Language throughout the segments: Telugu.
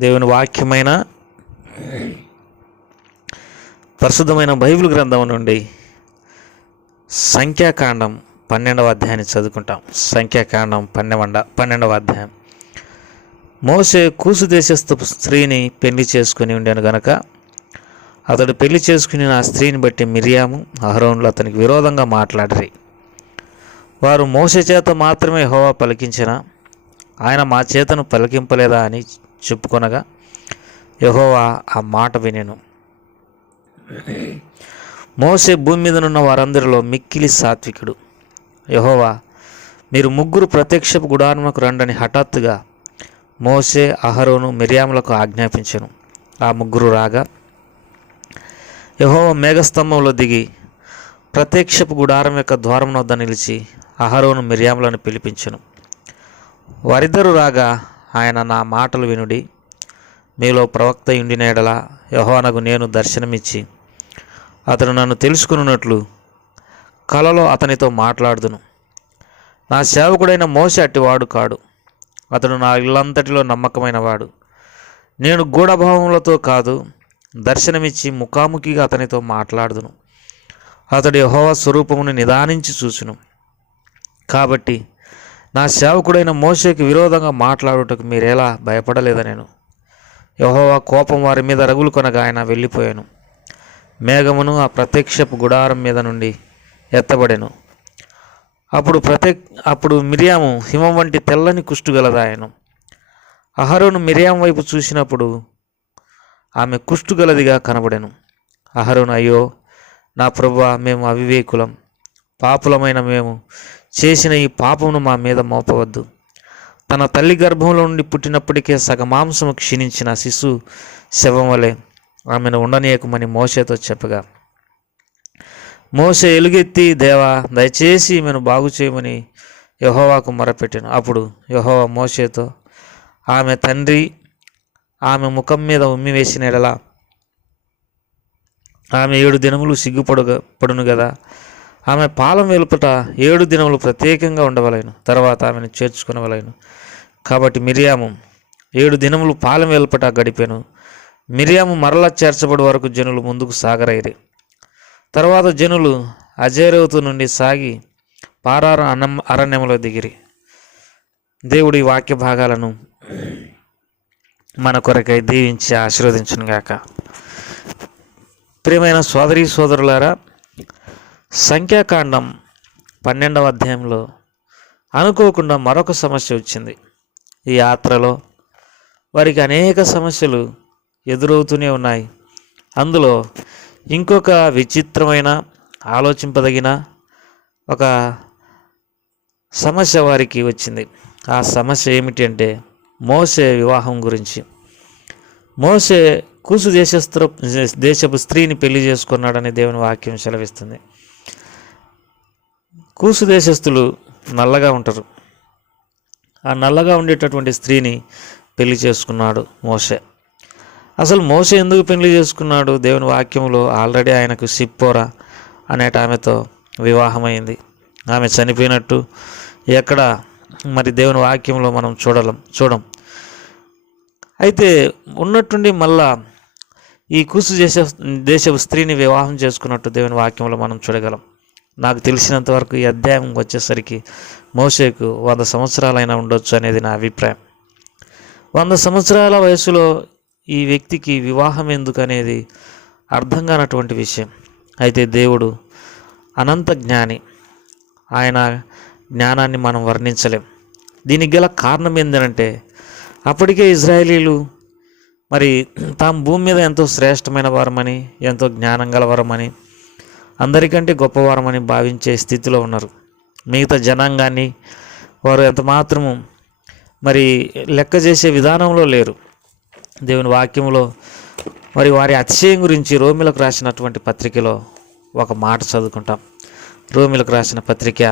దేవుని వాక్యమైన పరిశుద్ధమైన బైబిల్ గ్రంథం నుండి సంఖ్యాకాండం 12వ అధ్యాయాన్ని చదువుకుంటాం. సంఖ్యాకాండం 12వ అధ్యాయం. మోషే కూసు దేశస్థ స్త్రీని పెళ్లి చేసుకుని ఉండేను గనక అతడు పెళ్లి చేసుకుని ఆ స్త్రీని బట్టి మిరియాము అహరోనులు అతనికి విరోధంగా మాట్లాడిరి. వారు మోషే చేత మాత్రమే యెహోవా పలికించిన ఆయన మా చేతను పలికింపలేదా అని చెప్పుకొనగా యెహోవా ఆ మాట వినెను. మోషే భూమి మీదనున్న వారందరిలో మిక్కిలి సాత్వికుడు. యెహోవా మీరు ముగ్గురు ప్రత్యక్షపు గుడారమునకు రండని హఠాత్తుగా మోషే అహరోను మిరియాములకు ఆజ్ఞాపించెను. ఆ ముగ్గురు రాగా యెహోవా మేఘస్తంభంలో దిగి ప్రత్యక్షపు గుడారం యొక్క ద్వారం వద్ద నిలిచి అహరోను మిరియాములను పిలిపించెను. వారిద్దరూ రాగా ఆయన నా మాటలు వినుడి, మీలో ప్రవక్త ఉండిన ఎడల యెహోవానగు నేను దర్శనమిచ్చి అతడు నన్ను తెలుసుకున్నట్లు కలలో అతనితో మాట్లాడుదును. నా సేవకుడైన మోషే అట్టివాడు కాడు, అతడు నా ఇల్లంతటిలో నమ్మకమైన వాడు. నేను గూఢభావములతో కాదు, దర్శనమిచ్చి ముఖాముఖిగా అతనితో మాట్లాడుదును. అతడు యెహోవా స్వరూపమును నిదానించి చూసును. కాబట్టి నా సేవకుడైన మోషేకి విరోధంగా మాట్లాడుటకు మీరెలా భయపడలేదా? నేను యెహోవా కోపం వారి మీద రగులు కొనగా ఆయన వెళ్ళిపోయాను. మేఘమును ఆ ప్రత్యక్షపు గుడారం మీద నుండి ఎత్తబడెను. అప్పుడు మిరియాము హిమం వంటి తెల్లని కుష్టు గలదాయను. అహరోను మిరియాం వైపు చూసినప్పుడు ఆమె కుష్టు గలదిగా కనబడెను. అహరోను, అయ్యో నా ప్రభువా, మేము అవివేకులం, పాపులమైన మేము చేసిన ఈ పాపమును మా మీద మోపవద్దు. తన తల్లి గర్భంలో నుండి పుట్టినప్పటికే సగమాంసము క్షీణించిన శిశు శవం వలె ఆమెను ఉండనీయకమని మోషేతో చెప్పగా మోషే ఎలుగెత్తి, దేవా దయచేసి ఈమెను బాగు చేయమని యెహోవాకు మొరపెట్టాను. అప్పుడు యెహోవా మోషేతో, ఆమె తండ్రి ఆమె ముఖం మీద ఉమ్మి వేసిన ఎడల ఆమె 7 దినములు సిగ్గుపడును గదా. ఆమె పాలం వెలుపట 7 దినములు ప్రత్యేకంగా ఉండవలెను, తర్వాత ఆమెను చేర్చుకునవలెను. కాబట్టి మిరియాము 7 దినములు పాలెం వెలుపట గడిపెను. మిరియాము మరలా చేర్చబడి వరకు జనులు ముందుకు సాగరైరి. తర్వాత జనులు అజేరోతు నుండి సాగి పారారు అరణ్యములో దిగిరి. దేవుడి వాక్య భాగాలను మన కొరకై దీవించి ఆశీర్వదించును గాక. ప్రియమైన సోదరీ సోదరులారా, సంఖ్యాకాండం 12వ అధ్యాయంలో అనుకోకుండా మరొక సమస్య వచ్చింది. ఈ యాత్రలో వారికి అనేక సమస్యలు ఎదురవుతూనే ఉన్నాయి. అందులో ఇంకొక విచిత్రమైన ఆలోచింపదగిన ఒక సమస్య వారికి వచ్చింది. ఆ సమస్య ఏమిటి అంటే మోషే వివాహం గురించి. మోషే కూసు దేశపు స్త్రీని పెళ్లి చేసుకున్నాడని దేవుని వాక్యం సెలవిస్తుంది. కూసు దేశస్థులు నల్లగా ఉంటారు. ఆ నల్లగా ఉండేటటువంటి స్త్రీని పెళ్లి చేసుకున్నాడు మోషే. అసలు మోషే ఎందుకు పెళ్లి చేసుకున్నాడు? దేవుని వాక్యంలో ఆల్రెడీ ఆయనకు సిప్పోరా అనేట ఆమెతో వివాహమైంది. ఆమె చనిపోయినట్టు ఎక్కడ మరి దేవుని వాక్యంలో మనం చూడం. అయితే ఉన్నట్టుండి మళ్ళా ఈ కూసు దేశపు స్త్రీని వివాహం చేసుకున్నట్టు దేవుని వాక్యంలో మనం చూడగలం. నాకు తెలిసినంత వరకు ఈ అధ్యాయం వచ్చేసరికి మోషేకు 100 సంవత్సరాలైనా ఉండొచ్చు అనేది నా అభిప్రాయం. 100 సంవత్సరాల వయసులో ఈ వ్యక్తికి వివాహం ఎందుకు అనేది అర్థం కానటువంటి విషయం. అయితే దేవుడు అనంత జ్ఞాని, ఆయన జ్ఞానాన్ని మనం వర్ణించలేం. దీనికి గల కారణం ఏంటంటే అప్పటికే ఇజ్రాయేలీలు మరి తాము భూమి మీద ఎంతో శ్రేష్టమైన వారమని, ఎంతో జ్ఞానం గలవారమని, అందరికంటే గొప్పవారమని భావించే స్థితిలో ఉన్నారు. మిగతా జనాంగాన్ని వారు ఎంత మాత్రము మరి లెక్క చేసే విధానంలో లేరు. దేవుని వాక్యంలో మరి వారి అతిశయం గురించి రోమిలకు రాసినటువంటి పత్రికలో ఒక మాట చదువుకుంటాం. రోమిలకు రాసిన పత్రిక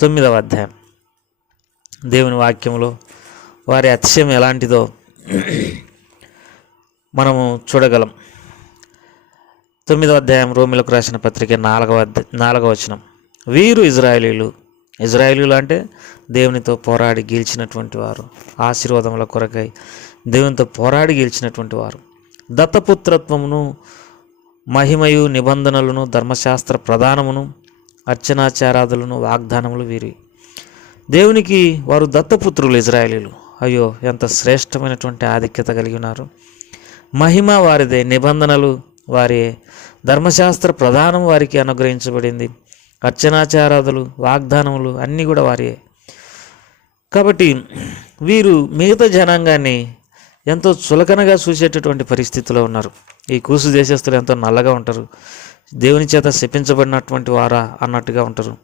9వ అధ్యాయం. దేవుని వాక్యంలో వారి అతిశయం ఎలాంటిదో మనము చూడగలం. 9వ అధ్యాయం రోమిలకు రాసిన పత్రిక 4వ వచనం. వీరు ఇజ్రాయేలీలు ఇజ్రాయేలీలు అంటే దేవునితో పోరాడి గెలిచినటువంటి వారు, ఆశీర్వాదముల కొరకై దేవునితో పోరాడి గెలిచినటువంటి వారు. దత్తపుత్రత్వమును, మహిమయు, నిబంధనలను, ధర్మశాస్త్ర ప్రధానమును, అర్చనాచారాదులను, వాగ్దానములు వీరి. దేవునికి వారు దత్తపుత్రులు ఇజ్రాయేలీలు. అయ్యో, ఎంత శ్రేష్టమైనటువంటి ఆధిక్యత కలిగి ఉన్నారు. మహిమ వారిదే, నిబంధనలు వారే, ధర్మశాస్త్ర ప్రధానం వారికి అనుగ్రహించబడింది, అర్చనాచారాదులు, వాగ్దానములు అన్నీ కూడా వారే. కాబట్టి వీరు మిగతా జనాంగాన్ని ఎంతో చులకనగా చూసేటటువంటి పరిస్థితిలో ఉన్నారు. ఈ కూసు దేశస్తులు ఎంతో నల్లగా ఉంటారు, దేవుని చేత శపించబడినటువంటి వారా అన్నట్టుగా ఉంటారు.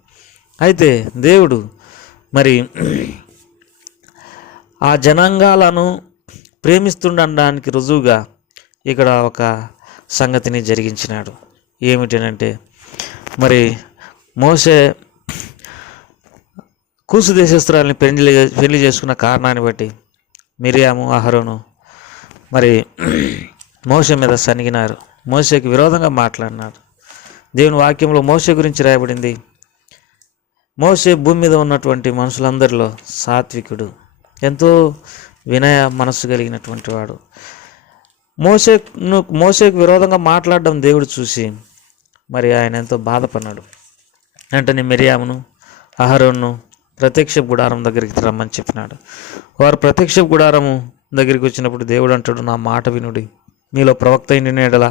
అయితే దేవుడు మరి ఆ జనాంగాలను ప్రేమిస్తుండడానికి రుజువుగా ఇక్కడ ఒక సంగతిని జరిగించినాడు. ఏమిటనంటే, మరి మోషే కూసు దేశస్తురాలని పెళ్లి చేసుకున్న కారణాన్ని బట్టి మిరియాము, అహరోను మరి మోషే మీద సనిగినారు, మోషేకి విరోధంగా మాట్లాడినారు. దేవుని వాక్యంలో మోషే గురించి రాయబడింది, మోషే భూమి మీద ఉన్నటువంటి మనుషులందరిలో సాత్వికుడు, ఎంతో వినయ మనస్సు కలిగినటువంటి వాడు. మోషేకు విరోధంగా మాట్లాడడం దేవుడు చూసి మరి ఆయన ఎంతో బాధపడినాడు. వెంటనే మిరియామును, అహరోను ప్రత్యక్ష గుడారం దగ్గరికి రమ్మని చెప్పినాడు. వారు ప్రత్యక్ష గుడారము దగ్గరికి వచ్చినప్పుడు దేవుడు అంటాడు, నా మాట వినుడి, మీలో ప్రవక్త అయిన ఎడల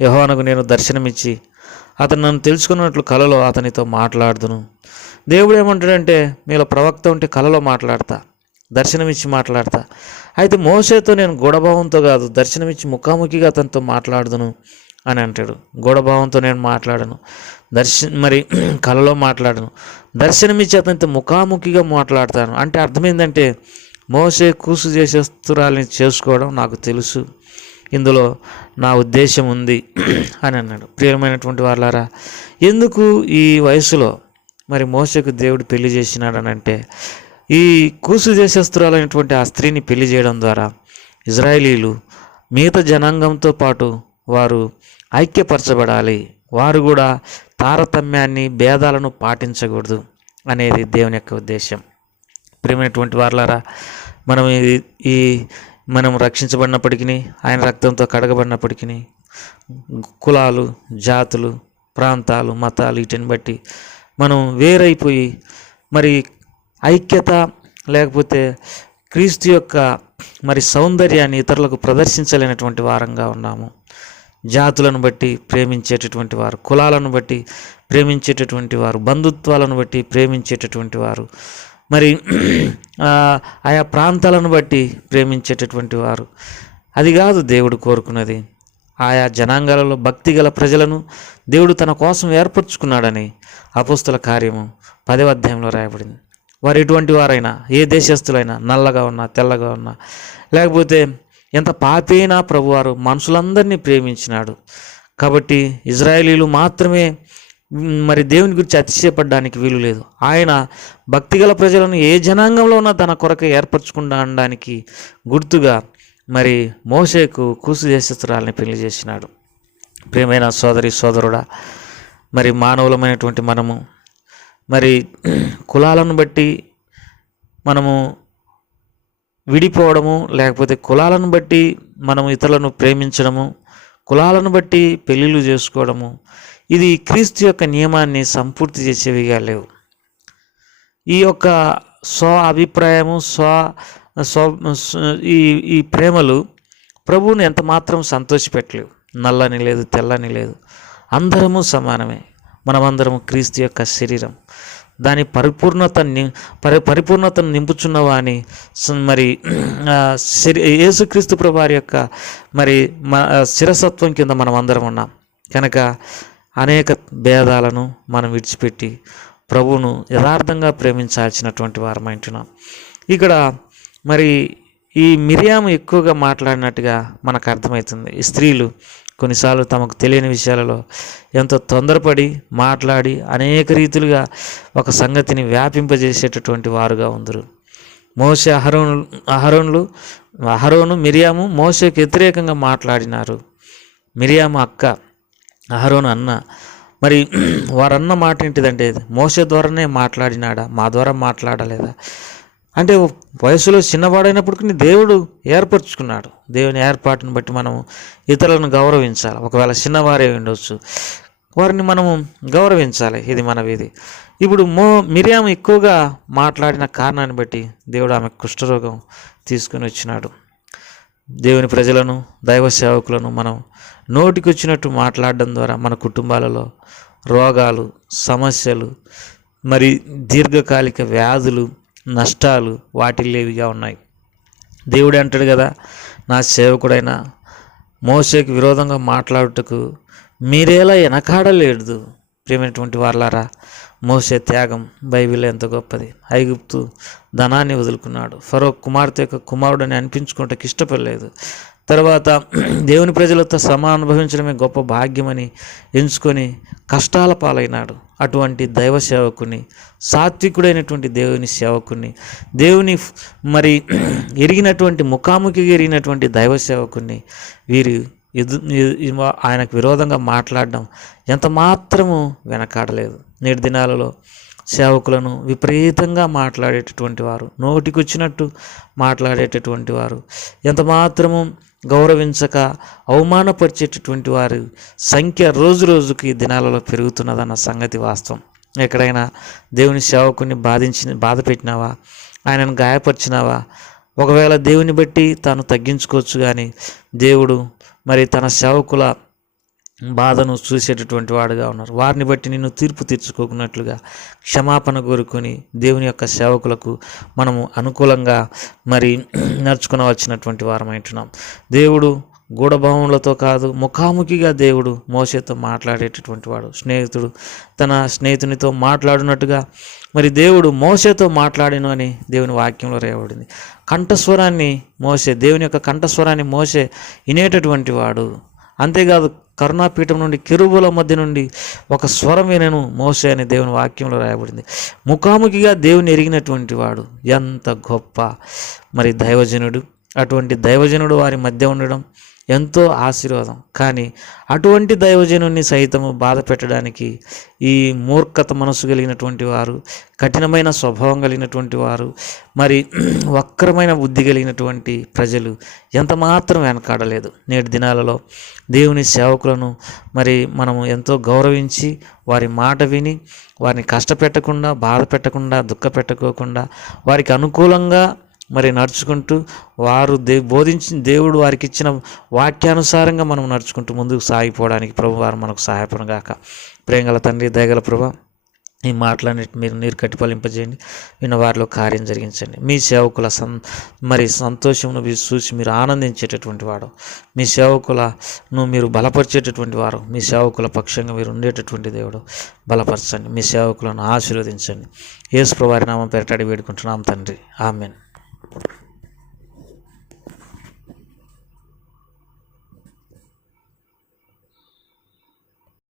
యెహోవానకు నేను దర్శనమిచ్చి అతను నన్ను తెలుసుకున్నట్లు కలలో అతనితో మాట్లాడుదును. దేవుడు ఏమంటాడంటే, మీలో ప్రవక్త ఉంటే కలలో మాట్లాడతా, దర్శనమిచ్చి మాట్లాడతా. అయితే మోషేతో నేను గూఢభావంతో కాదు, దర్శనమిచ్చి ముఖాముఖిగా అతనితో మాట్లాడుదును అని అంటాడు. గూఢభావంతో నేను మాట్లాడను, మరి కలలో మాట్లాడను, దర్శనమిచ్చి అతనితో ముఖాముఖిగా మాట్లాడతాను. అంటే అర్థమైందంటే, మోషే కూసు చేసేస్తురాలని చేసుకోవడం నాకు తెలుసు, ఇందులో నా ఉద్దేశం ఉంది అని అన్నాడు. ప్రియమైనటువంటి వాళ్ళారా, ఎందుకు ఈ వయసులో మరి మోషేకు దేవుడు పెళ్లి చేసినాడని అంటే, ఈ కూసు దేశస్తురాలైనటువంటి ఆ స్త్రీని పెళ్లి చేయడం ద్వారా ఇజ్రాయేలీలు మిగతా జనాంగంతో పాటు వారు ఐక్యపరచబడాలి, వారు కూడా తారతమ్యాన్ని, భేదాలను పాటించకూడదు అనేది దేవుని యొక్క ఉద్దేశం. ప్రియమైనటువంటి వారలారా, మనం రక్షించబడినప్పటికీ, ఆయన రక్తంతో కడగబడినప్పటికీ, కులాలు, జాతులు, ప్రాంతాలు, మతాలు వీటిని బట్టి మనం వేరైపోయి మరి ఐక్యత లేకపోతే క్రీస్తు యొక్క మరి సౌందర్యాన్ని ఇతరులకు ప్రదర్శించలేనటువంటి వారంగా ఉన్నాము. జాతులను బట్టి ప్రేమించేటటువంటి వారు, కులాలను బట్టి ప్రేమించేటటువంటి వారు, బంధుత్వాలను బట్టి ప్రేమించేటటువంటి వారు, మరి ఆయా ప్రాంతాలను బట్టి ప్రేమించేటటువంటి వారు. అది కాదు దేవుడు కోరుకున్నది. ఆయా జనాంగాలలో భక్తి గల ప్రజలను దేవుడు తన కోసం ఏర్పరచుకున్నాడని అపోస్తల కార్యము 10వ అధ్యాయంలో రాయబడింది. వారు ఎటువంటి వారైనా, ఏ దేశస్తులైనా, నల్లగా ఉన్నా, తెల్లగా ఉన్నా, లేకపోతే ఎంత పాపైనా ప్రభువారు మనుషులందరినీ ప్రేమించినాడు. కాబట్టి ఇజ్రాయేలీలు మాత్రమే మరి దేవుని గురించి అతిశయపడడానికి వీలు లేదు. ఆయన భక్తిగల ప్రజలను ఏ జనాంగంలో ఉన్నా తన కొరకు ఏర్పరచుకుండానికి గుర్తుగా మరి మోషేకు కూసు దేశస్తురాలని పెళ్లి చేసినాడు. ప్రియమైన సోదరి సోదరుడా, మరి మానవులమైనటువంటి మనము మరి కులాలను బట్టి మనము విడిపోవడము, లేకపోతే కులాలను బట్టి మనము ఇతరులను ప్రేమించడము, కులాలను బట్టి పెళ్ళిళ్ళు చేసుకోవడము, ఇది క్రీస్తు యొక్క నియమాన్ని సంపూర్తి చేసేవిగా లేవు. ఈ యొక్క స్వ అభిప్రాయము, ఈ ప్రేమలు ప్రభువుని ఎంత మాత్రం సంతోషపెట్టలేవు. నల్లని లేదు, తెల్లని లేదు, అందరము సమానమే. మనమందరము క్రీస్తు యొక్క శరీరం. దాని పరిపూర్ణతను నింపుచున్నవా అని మరి యేసుక్రీస్తు ప్రభువారి యొక్క మరి శిరసత్వం కింద మనం అందరం ఉన్నాం కనుక అనేక భేదాలను మనం విడిచిపెట్టి ప్రభువును యథార్థంగా ప్రేమించాల్సినటువంటి వారమై ఉంటున్నాం. ఇక్కడ మరి ఈ మిరియాము ఎక్కువగా మాట్లాడినట్టుగా మనకు అర్థమవుతుంది. ఈ స్త్రీలు కొన్నిసార్లు తమకు తెలియని విషయాలలో ఎంతో తొందరపడి మాట్లాడి అనేక రీతులుగా ఒక సంగతిని వ్యాపింపజేసేటటువంటి వారుగా ఉందరు. మోషే అహరోను మిరియాము మోషేకు వ్యతిరేకంగా మాట్లాడినారు. మిరియాము అక్క, అహరోను అన్న. మరి వారన్న మాట ఏంటిదంటే, మోసే ద్వారానే మాట్లాడినాడా, మా ద్వారా మాట్లాడలేదా? అంటే వయసులో చిన్నవాడైనప్పటికీ దేవుడు ఏర్పరచుకున్నాడు. దేవుని ఏర్పాటును బట్టి మనం ఇతరులను గౌరవించాలి. ఒకవేళ చిన్నవారే ఉండొచ్చు, వారిని మనము గౌరవించాలి. ఇది మన విధి. ఇప్పుడు మిరియాం ఎక్కువగా మాట్లాడిన కారణాన్ని బట్టి దేవుడు ఆమె కుష్ఠరోగం తీసుకుని వచ్చినాడు. దేవుని ప్రజలను, దైవ సేవకులను మనం నోటికి వచ్చినట్టు మాట్లాడడం ద్వారా మన కుటుంబాలలో రోగాలు, సమస్యలు, మరి దీర్ఘకాలిక వ్యాధులు, నష్టాలు వాటిల్లేవిగా ఉన్నాయి. దేవుడు అంటాడు కదా, నా సేవకుడైన మోసేకు విరోధంగా మాట్లాడుటకు మీరేలా వెనకాడలేదు. ప్రియమైనటువంటి వారలారా, మోసే త్యాగం బైబిల్ ఎంత గొప్పది. ఐగుప్తు ధనాన్ని వదులుకున్నాడు. ఫరో కుమార్తె యొక్క కుమారుడని అనిపించుకోవటానికి ఇష్టపడలేదు. తర్వాత దేవుని ప్రజలతో అనుభవించడమే గొప్ప భాగ్యమని ఎంచుకొని కష్టాల పాలైనాడు. అటువంటి దైవ సేవకుని, సాత్వికుడైనటువంటి దేవుని సేవకుని, దేవుని మరి ఎరిగినటువంటి ముఖాముఖిగా ఎరిగినటువంటి దైవ సేవకుని వీరు ఆయనకు విరోధంగా మాట్లాడడం ఎంత మాత్రము వెనకాడలేదు. నేటి దినాలలో సేవకులను విపరీతంగా మాట్లాడేటటువంటి వారు, నోటికొచ్చినట్టు మాట్లాడేటటువంటి వారు, ఎంత మాత్రము గౌరవించక అవమానపరిచేటటువంటి వారి సంఖ్య రోజు రోజుకి దినాలలో పెరుగుతున్నదన్న సంగతి వాస్తవం. ఎక్కడైనా దేవుని సేవకుని బాధ పెట్టినావా, ఆయనను గాయపరిచినావా? ఒకవేళ దేవుని బట్టి తాను తగ్గించుకోవచ్చు, కానీ దేవుడు మరి తన సేవకుల బాధను చూసేటటువంటి వాడుగా ఉన్నారు. వారిని బట్టి నిన్ను తీర్పు తీర్చుకోకున్నట్లుగా క్షమాపణ కోరుకొని దేవుని యొక్క సేవకులకు మనము అనుకూలంగా మరి నడుచుకునవలసినటువంటి వారమైంటున్నాం. దేవుడు గూఢభావములతో కాదు, ముఖాముఖిగా దేవుడు మోసేతో మాట్లాడేటటువంటి వాడు. స్నేహితుడు తన స్నేహితునితో మాట్లాడినట్టుగా మరి దేవుడు మోసేతో మాట్లాడిను అని దేవుని వాక్యంలో రాయబడింది. కంఠస్వరాన్ని మోసే, దేవుని యొక్క కంఠస్వరాన్ని మోసే వినేటటువంటి వాడు. అంతేకాదు, కరుణాపీఠం నుండి కెరూబుల మధ్య నుండి ఒక స్వరం వినెను మోసే అని దేవుని వాక్యంలో రాయబడింది. ముఖాముఖిగా దేవుని ఎరిగినటువంటి వాడు ఎంత గొప్ప మరి దైవజనుడు. అటువంటి దైవజనుడు వారి మధ్య ఉండడం ఎంతో ఆశీర్వాదం. కానీ అటువంటి దైవజనుని సైతము బాధ పెట్టడానికి ఈ మూర్ఖత మనసు కలిగినటువంటి వారు, కఠినమైన స్వభావం కలిగినటువంటి వారు, మరి వక్రమైన బుద్ధి కలిగినటువంటి ప్రజలు ఎంత మాత్రం వెనకాడలేదు. నేటి దినాలలో దేవుని సేవకులను మరి మనము ఎంతో గౌరవించి వారి మాట విని వారిని కష్టపెట్టకుండా, బాధ పెట్టకుండా, దుఃఖ పెట్టుకోకుండా వారికి అనుకూలంగా మరి నడుచుకుంటూ వారు బోధించిన దేవుడు వారికి ఇచ్చిన వాక్యానుసారంగా మనం నడుచుకుంటూ ముందుకు సాగిపోవడానికి ప్రభు వారు మనకు సహాయపడగాక. ప్రేమగల తండ్రి, దయగల ప్రభు, ఈ మాటలన్నిటి మీరు నీరు కట్టిపలింపజేయండి. విన్న వారిలో కార్యం జరిగించండి. మీ సేవకుల మరి సంతోషమును చూసి మీరు ఆనందించేటటువంటి వాడు, మీ సేవకులను మీరు బలపరిచేటటువంటి వారు, మీ సేవకుల పక్షంగా మీరు ఉండేటటువంటి దేవుడు బలపరచండి. మీ సేవకులను ఆశీర్వదించండి. యేసు ప్రభువారి నామం పేరట అడిగి వేడుకుంటున్నాం తండ్రి, ఆమేన్.